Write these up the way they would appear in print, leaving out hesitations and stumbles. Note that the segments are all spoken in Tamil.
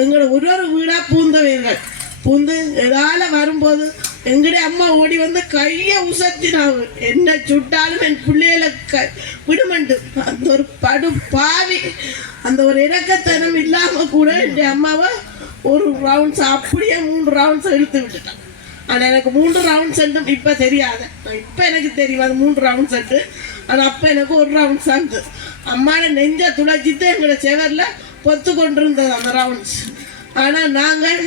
எங்களோட ஒரு வீடாக பூந்தவர்கள் பூந்து எதால வரும்போது எங்களுடைய அம்மா ஓடி வந்து கையை உசத்தினாங்க. என்ன சுட்டாலும் என் பிள்ளைகளை விடுமண்டு அந்த ஒரு படு பாவி அந்த ஒரு இறக்கத்தனம் இல்லாமல் கூட என் அம்மாவை ஒரு ரவுண்ட்ஸ் அப்படியே 3 ரவுண்ட்ஸ் இழுத்து விட்டுட்டான். ஆனால் எனக்கு 3 ரவுண்ட்ஸ் சென்றும் இப்போ தெரியாது. இப்போ எனக்கு தெரியும் அது 3 ரவுண்ட்ஸ் சென்று. ஆனால் அப்போ எனக்கு 1 ரவுண்ட்ஸ் வந்து அம்மாவை நெஞ்சை துளைச்சிட்டு எங்களோட செவரில் பொத்து கொண்டிருந்தது அந்த ரவுண்ட்ஸ். ஆனால் நாங்கள்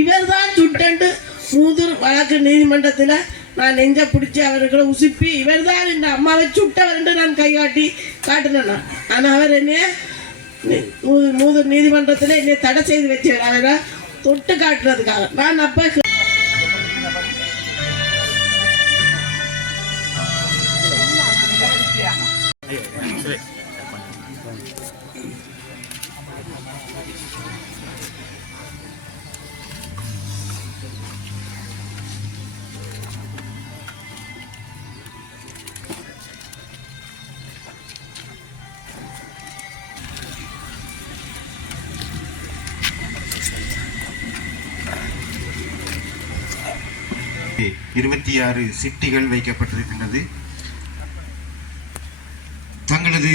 இவர் தான் சுட்டண்டு மூதூர் வழக்கு நீதிமன்றத்தில் நான் நெஞ்சை பிடிச்சி அவர்களை உசுப்பி இவர் தான் இந்த அம்மாவை சுட்டவர் நான் கைகாட்டி காட்டினேன். ஆனால் அவர் என்னைய மூதூர் நீதிமன்றத்தில் என்னை தடை செய்து வச்சார் அவரை தொட்டு காட்டுறதுக்காக. நான் அப்போ 26 சிட்டிகள் வைக்கப்பட்டிருக்கின்றது. தங்களது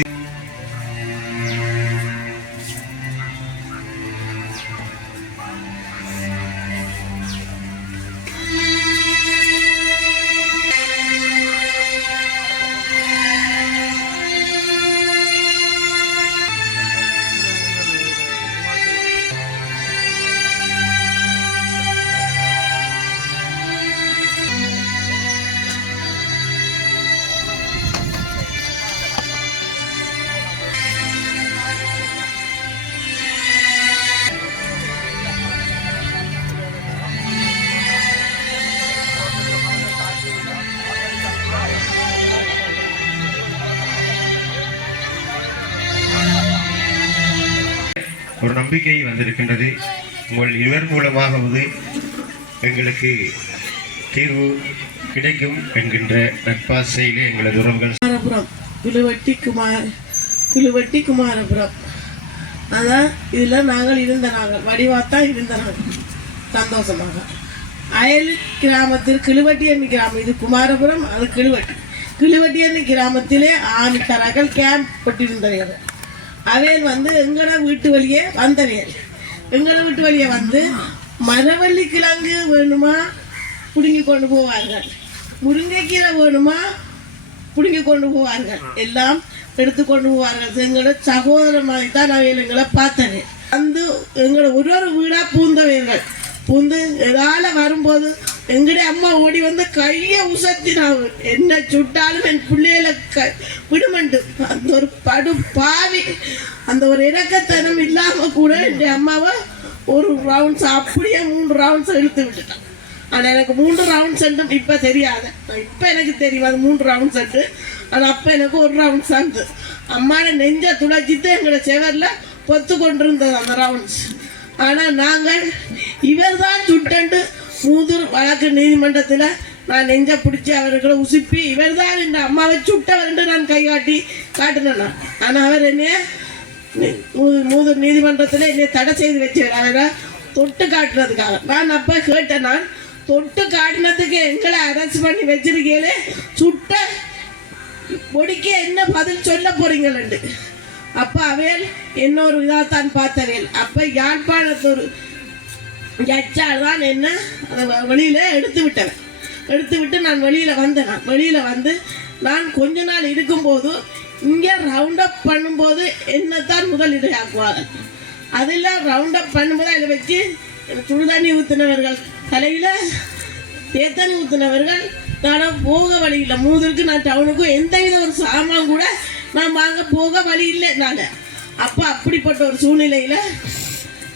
ஒரு நம்பிக்கை வந்திருக்கின்றது. உங்கள் இவர் மூலமாகவது எங்களுக்கு தீர்வு கிடைக்கும் என்கின்ற நட்பாசையிலே எங்களது உறவுகள் கிழுவட்டி குமாரபுரம் அதான் இதில் நாங்கள் வடிவாத்தான் இருந்த நாங்கள் சந்தோஷமாக. அயல் கிராமத்தில் கிழுவட்டி என்னும் கிராமம், இது குமாரபுரம், அது கிழுவட்டி என்னும் கிராமத்திலே ஆணிக்கராக்கள் கேம்ப் போட்டிருந்தவர்கள். அவையல் வந்து எங்களோட வீட்டு வழியே வந்தவையல். எங்களோட வீட்டு வழியே வந்து மரவள்ளி கிழங்கு வேணுமா பிடுங்கி கொண்டு போவார்கள், முருங்கைக்கீரை வேணுமா பிடுங்கி கொண்டு போவார்கள், எல்லாம் எடுத்து கொண்டு போவார்கள். எங்களோட சகோதர மாதிரி தான் அவையல் எங்களை பார்த்தவை. வந்து எங்களோட ஒரு வீடாக பூந்தவையர்கள் பூந்து எதால வரும்போது எங்களுடைய அம்மா ஓடி வந்து கையை உசத்தினாங்க. என்ன சுட்டாலும் என் பிள்ளைகளை விடுமண்டு அந்த ஒரு படு பாவி அந்த ஒரு இறக்கத்தனம் இல்லாமல் கூட என் அம்மாவை ஒரு ரவுண்ட்ஸ் அப்படியே 3 ரவுண்ட்ஸ் இழுத்து விட்டுட்டான். ஆனால் எனக்கு 3 ரவுண்ட்ஸ் சென்றும் இப்போ தெரியாது. இப்போ எனக்கு தெரியும் அது 3 ரவுண்ட்ஸ் சென்று. ஆனால் அப்போ எனக்கு 1 ரவுண்ட்ஸ் வந்து அம்மாவை நெஞ்சை துளைச்சிட்டு எங்களோட செவரில் பொத்து கொண்டிருந்தது அந்த ரவுண்ட்ஸ். ஆனால் நாங்கள் இவர் தான் சுட்டண்டு மூதூர் வழக்கு நீதிமன்றத்தில் நான் நெஞ்சை பிடிச்சி அவர்களை உசுப்பி இவர் தான் இந்த அம்மாவை சுட்டவர் நான் கைகாட்டி காட்டினேன். ஆனால் அவர் என்னைய மூதூர் நீதிமன்றத்தில் என்னை தடை செய்து வச்சார் அவரை தொட்டு காட்டுறதுக்காக. நான் அப்போ கேட்டேன், நான் தொட்டு காட்டினதுக்கு எங்களை அரெஸ்ட் பண்ணி வச்சிருக்கீங்களே, சுட்ட பொடிக்க என்ன பதில் சொல்ல போறீங்களு. அப்போ அவையல் இன்னொரு இதாகத்தான் பார்த்தவையல். அப்போ யாழ்ப்பாணத்தொரு ஜட்ஜால் தான் என்ன அதை வெளியில் எடுத்து விட்டு நான் வெளியில் வந்தேன். வெளியில் வந்து நான் கொஞ்ச நாள் இருக்கும்போது இங்கே ரவுண்ட் அப் பண்ணும்போது என்னத்தான் முதலீடு ஆக்குவாங்க. அதில் ரவுண்ட் அப் பண்ணும்போது அதில் வச்சு சுடுதண்ணி ஊற்றினவர்கள், தலையில் தேத்தண்ணி ஊற்றினவர்கள், நான் போக வழி இல்லை. மூதூருக்கு நான் டவுனுக்கும் எந்தவித ஒரு சாமான் கூட நான் வாங்க போக வழி இல்லை நான். அப்போ அப்படிப்பட்ட ஒரு சூழ்நிலையில்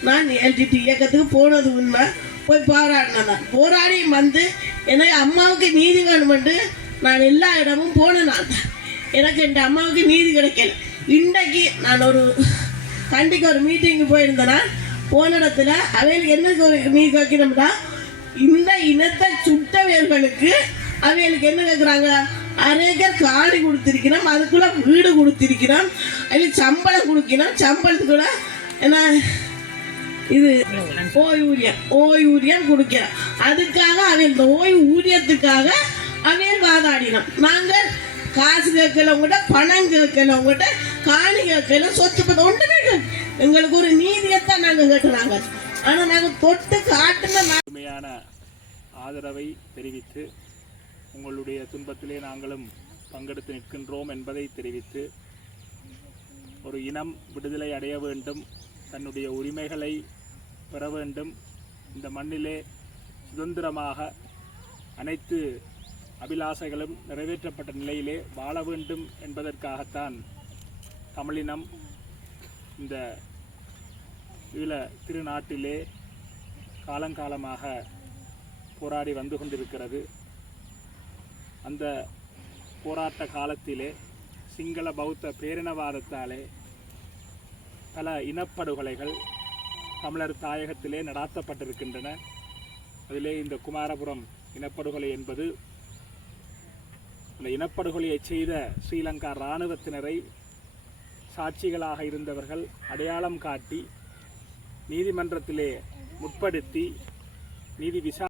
நான் எல்டிடி இயக்கத்துக்கு போனது உண்மை. போய் போராடினேன். போராடி வந்து எனக்கு அம்மாவுக்கு நீதி வேணுமென்று நான் எல்லா இடமும் போனேன். நான் எனக்கு என் அம்மாவுக்கு நீதி கிடைக்கல. இன்றைக்கு நான் ஒரு கண்டிக்கு ஒரு மீட்டிங்கு போயிருந்தேன்னா போன இடத்துல அவைகளுக்கு என்ன நீதி கேட்கணும்னா இந்த இனத்தை சுட்டவர்களுக்கு அவைகளுக்கு என்ன கேட்குறாங்க, 1/2 ஏக்கர் காணி கொடுத்திருக்கிறோம், அதுக்குள்ள வீடு கொடுத்திருக்கிறோம், அதில் சம்பளம் கொடுக்கணும், சம்பளத்துக்குள்ள என்ன இது ஓய்வூதியம் கொடுக்கிற அதுக்காக அவன் இந்த ஓய்வூதியத்துக்காக அவன் வாதாடினான். நாங்கள் காசு கேட்கல, உங்கள்கிட்ட பணம் கேட்கல, உங்கள்கிட்ட காணி கேட்கல, சொத்து பத்த ஒன்றுமே எங்களுக்கு ஒரு நீதியைத்தான் நாங்கள் கேட்குறாங்க. ஆனால் நாங்கள் தொட்டு காட்டுன உண்மையான ஆதரவை தெரிவித்து உங்களுடைய துன்பத்திலே நாங்களும் பங்கெடுத்து நிற்கின்றோம் என்பதை தெரிவித்து ஒரு இனம் விடுதலை அடைய வேண்டும், தன்னுடைய உரிமைகளை பெற வேண்டும், இந்த மண்ணிலே சுதந்திரமாக அனைத்து அபிலாசைகளும் நிறைவேற்றப்பட்ட நிலையிலே வாழ வேண்டும் என்பதற்காகத்தான் தமிழினம் இந்த ஈழ திருநாட்டிலே காலங்காலமாக போராடி வந்து கொண்டிருக்கிறது. அந்த போராட்ட காலத்திலே சிங்கள பௌத்த பேரினவாதத்தாலே பல இனப்படுகொலைகள் தமிழர் தாயகத்திலே நடாத்தப்பட்டிருக்கின்றன. அதிலே இந்த குமாரபுரம் இனப்படுகொலை என்பது அந்த இனப்படுகொலையை செய்த ஸ்ரீலங்கா இராணுவத்தினரை சாட்சிகளாக இருந்தவர்கள் அடையாளம் காட்டி நீதிமன்றத்திலே முற்படுத்தி நீதி